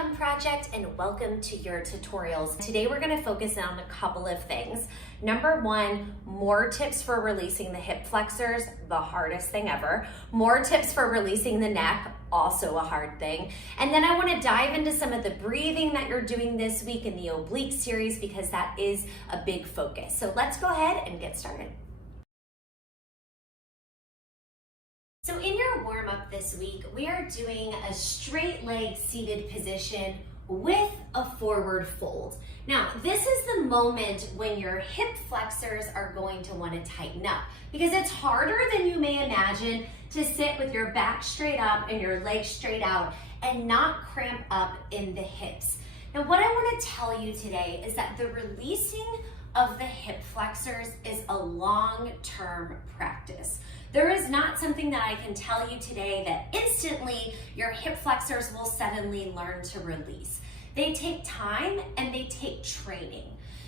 Become Project, and welcome to your tutorials. Today we're going to focus on a couple of things. Number one, more tips for releasing the hip flexors, the hardest thing ever. More tips for releasing the neck, also a hard thing. And then I want to dive into some of the breathing that you're doing this week in the oblique series because that is a big focus. So let's go ahead and get started. So in your warm-up this week, we are doing a straight leg seated position with a forward fold. Now, this is the moment when your hip flexors are going to want to tighten up because it's harder than you may imagine to sit with your back straight up and your legs straight out and not cramp up in the hips. Now, what I want to tell you today is that the releasing of the hip flexors is a long-term practice. There is not something that I can tell you today that instantly your hip flexors will suddenly learn to release. They take time and they take training.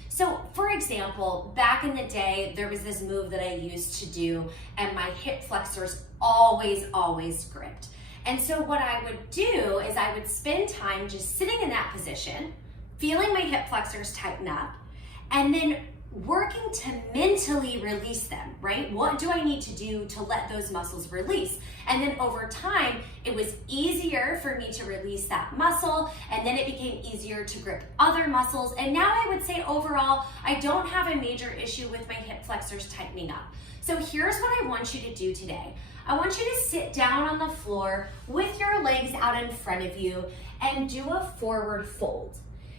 So for example, back in the day, there was this move that I used to do and my hip flexors always gripped. And so what I would do is I would spend time just sitting in that position, feeling my hip flexors tighten up, and then working to mentally release them, right? What do I need to do to let those muscles release? And then over time, it was easier for me to release that muscle, and then it became easier to grip other muscles. And now I would say overall, I don't have a major issue with my hip flexors tightening up. So here's what I want you to do today. I want you to sit down on the floor with your legs out in front of you and do a forward fold.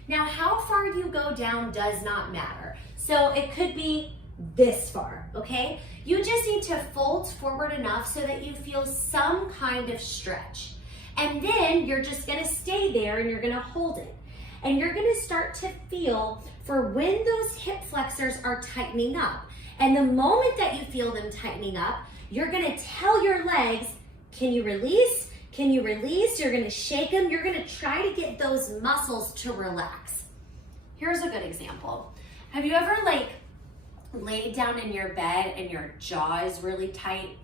Now, how far you go down does not matter. So it could be this far, okay? You just need to fold forward enough so that you feel some kind of stretch. And then you're just gonna stay there and you're gonna hold it. And you're gonna start to feel for when those hip flexors are tightening up. And the moment that you feel them tightening up, you're gonna tell your legs, can you release? Can you release? You're gonna shake them. You're gonna try to get those muscles to relax. Here's a good example. Have you ever laid down in your bed and your jaw is really tight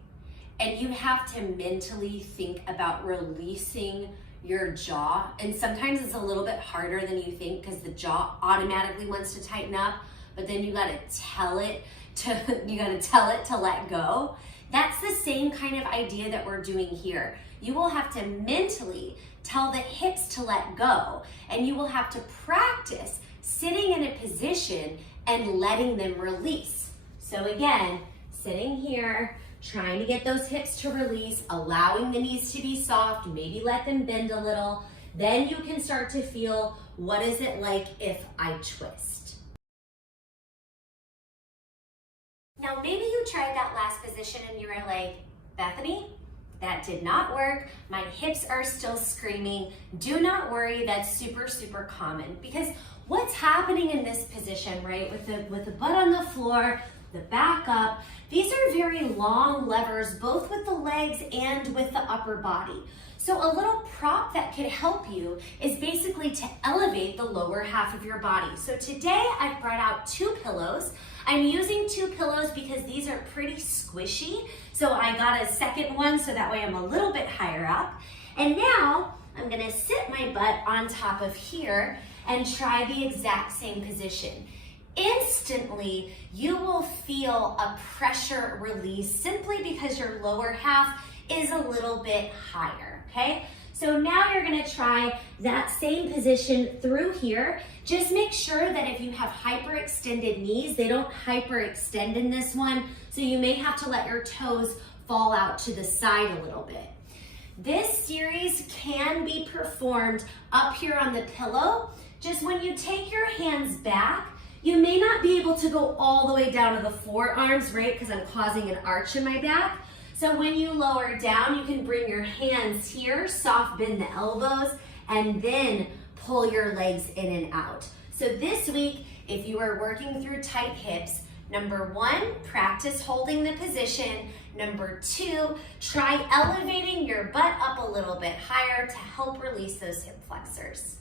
and you have to mentally think about releasing your jaw? And sometimes it's a little bit harder than you think because the jaw automatically wants to tighten up, but then you gotta tell it to let go. That's the same kind of idea that we're doing here. You will have to mentally tell the hips to let go, and you will have to practice sitting in a position and letting them release. So again, sitting here, trying to get those hips to release, allowing the knees to be soft, maybe let them bend a little. Then you can start to feel, what is it like if I twist? Now maybe you tried that last position and you were like, Bethany, that did not work. My hips are still screaming. Do not worry, that's super common because what's happening in this position, right? With the butt on the floor, the back up, these are very long levers, both with the legs and with the upper body. So a little prop that could help you is basically to elevate the lower half of your body. So today I've brought out 2 pillows. I'm using 2 pillows because these are pretty squishy. So I got a second one so that way I'm a little bit higher up. And now I'm gonna sit my butt on top of here and try the exact same position. Instantly, you will feel a pressure release simply because your lower half is a little bit higher, okay? So now you're gonna try that same position through here. Just make sure that if you have hyperextended knees, they don't hyperextend in this one, so you may have to let your toes fall out to the side a little bit. This series can be performed up here on the pillow. Just when you take your hands back, you may not be able to go all the way down to the forearms, right? Because I'm causing an arch in my back. So when you lower down, you can bring your hands here, soft bend the elbows, and then pull your legs in and out. So this week, if you are working through tight hips, number 1, practice holding the position. Number 2, try elevating your butt up a little bit higher to help release those hip flexors.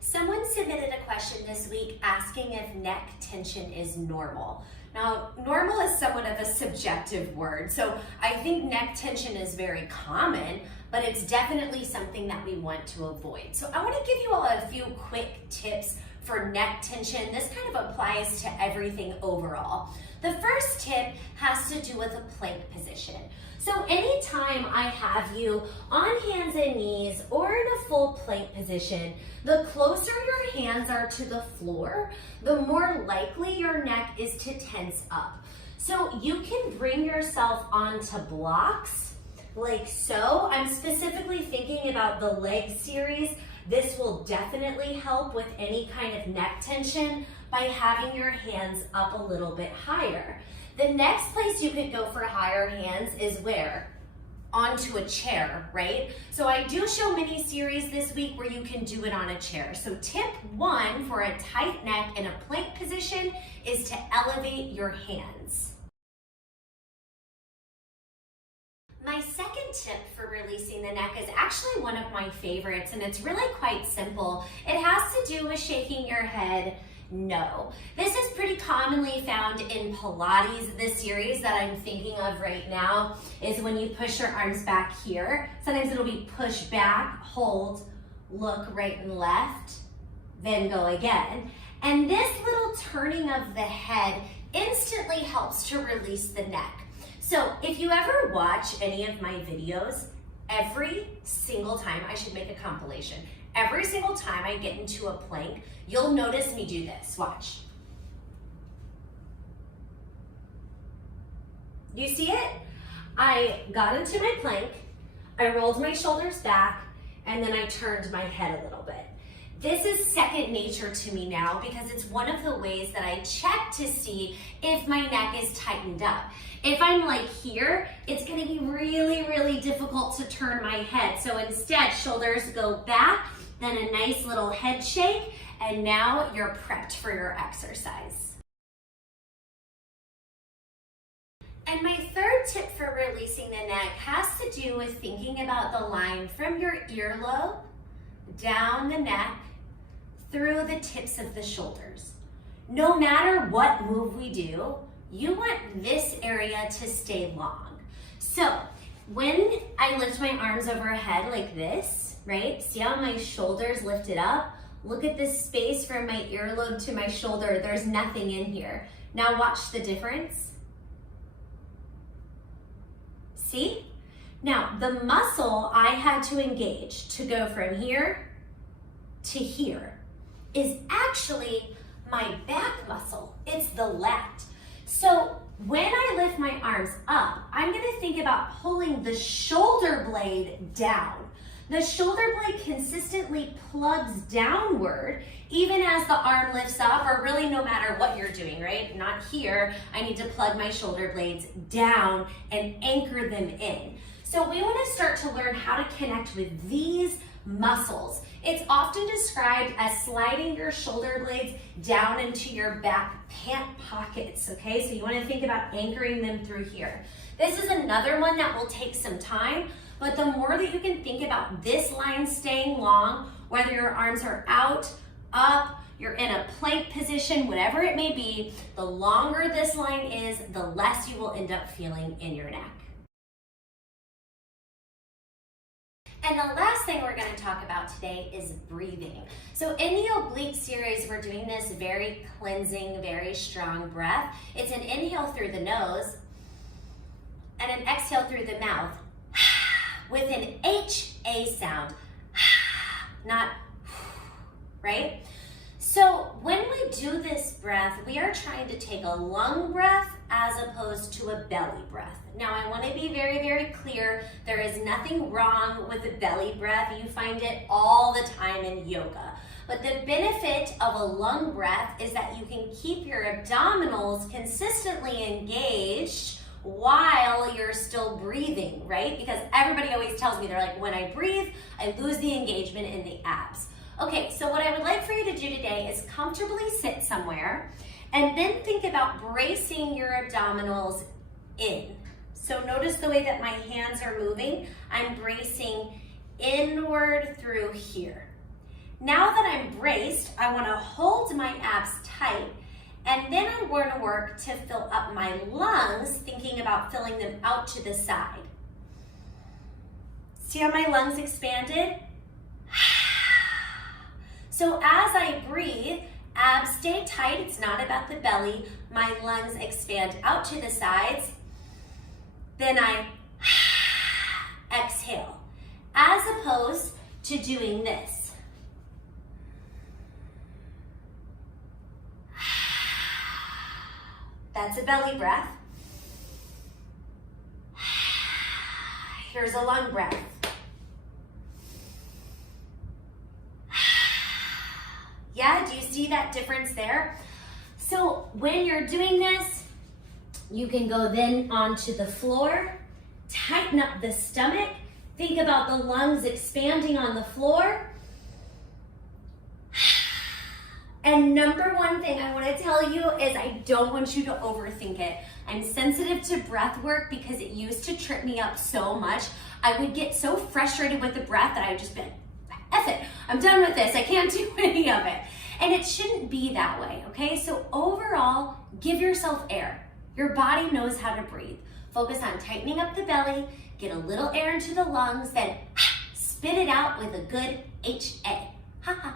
Someone submitted a question this week asking if neck tension is normal. Now, normal is somewhat of a subjective word, so I think neck tension is very common, but it's definitely something that we want to avoid. So I want to give you all a few quick tips for neck tension. This kind of applies to everything overall. The first tip has to do with a plank position. So anytime I have you on hands and knees or in a full plank position, the closer your hands are to the floor, the more likely your neck is to tense up. So you can bring yourself onto blocks like so. I'm specifically thinking about the leg series. This will definitely help with any kind of neck tension by having your hands up a little bit higher. The next place you could go for higher hands is where? Onto a chair, right? So I do show mini series this week where you can do it on a chair. So tip 1 for a tight neck in a plank position is to elevate your hands. My second tip for releasing the neck is actually one of my favorites, and it's really quite simple. It has to do with shaking your head no. This is pretty commonly found in Pilates. This series that I'm thinking of right now is when you push your arms back here. Sometimes it'll be push back, hold, look right and left, then go again. And this little turning of the head instantly helps to release the neck. So if you ever watch any of my videos, every single time, I should make a compilation, every single time I get into a plank, you'll notice me do this. Watch. You see it? I got into my plank, I rolled my shoulders back, and then I turned my head a little bit. This is second nature to me now because it's one of the ways that I check to see if my neck is tightened up. If I'm like here, it's gonna be really, really difficult to turn my head. So instead, shoulders go back, then a nice little head shake, and now you're prepped for your exercise. And my third tip for releasing the neck has to do with thinking about the line from your earlobe, down the neck, through the tips of the shoulders. No matter what move we do, you want this area to stay long. So when I lift my arms overhead like this, right? See how my shoulders lifted up? Look at this space from my earlobe to my shoulder. There's nothing in here. Now watch the difference. See? Now, the muscle I had to engage to go from here to here is actually my back muscle. It's the lat. So when I lift my arms up, I'm gonna think about pulling the shoulder blade down. The shoulder blade consistently plugs downward even as the arm lifts up, or really no matter what you're doing, right? Not here, I need to plug my shoulder blades down and anchor them in. So we want to start to learn how to connect with these muscles. It's often described as sliding your shoulder blades down into your back pant pockets, okay? So you want to think about anchoring them through here. This is another one that will take some time, but the more that you can think about this line staying long, whether your arms are out, up, you're in a plank position, whatever it may be, the longer this line is, the less you will end up feeling in your neck. And the last thing we're going to talk about today is breathing. So in the oblique series, we're doing this very cleansing, very strong breath. It's an inhale through the nose and an exhale through the mouth with an HA sound, not right? So when we do this breath, we are trying to take a lung breath as opposed to a belly breath. Now I want to be very, very clear, there is nothing wrong with a belly breath. You find it all the time in yoga. But the benefit of a lung breath is that you can keep your abdominals consistently engaged while you're still breathing, right? Because everybody always tells me, they're like, when I breathe, I lose the engagement in the abs. Okay, so what I would like for you to do today is comfortably sit somewhere and then think about bracing your abdominals in. So notice the way that my hands are moving. I'm bracing inward through here. Now that I'm braced, I want to hold my abs tight And then I want to work to fill up my lungs, thinking about filling them out to the side. See how my lungs expanded? So as I breathe, abs stay tight. It's not about the belly. My lungs expand out to the sides. Then I exhale, as opposed to doing this. That's a belly breath. Here's a lung breath. Yeah, do you see that difference there? So when you're doing this, you can go then onto the floor, tighten up the stomach, think about the lungs expanding on the floor. And number one thing I want to tell you is I don't want you to overthink it. I'm sensitive to breath work because it used to trip me up so much. I would get so frustrated with the breath that I would just be like, F it, I'm done with this, I can't do any of it. And it shouldn't be that way, okay? So overall, give yourself air. Your body knows how to breathe. Focus on tightening up the belly, get a little air into the lungs, then spit it out with a good H-A. Ha ha.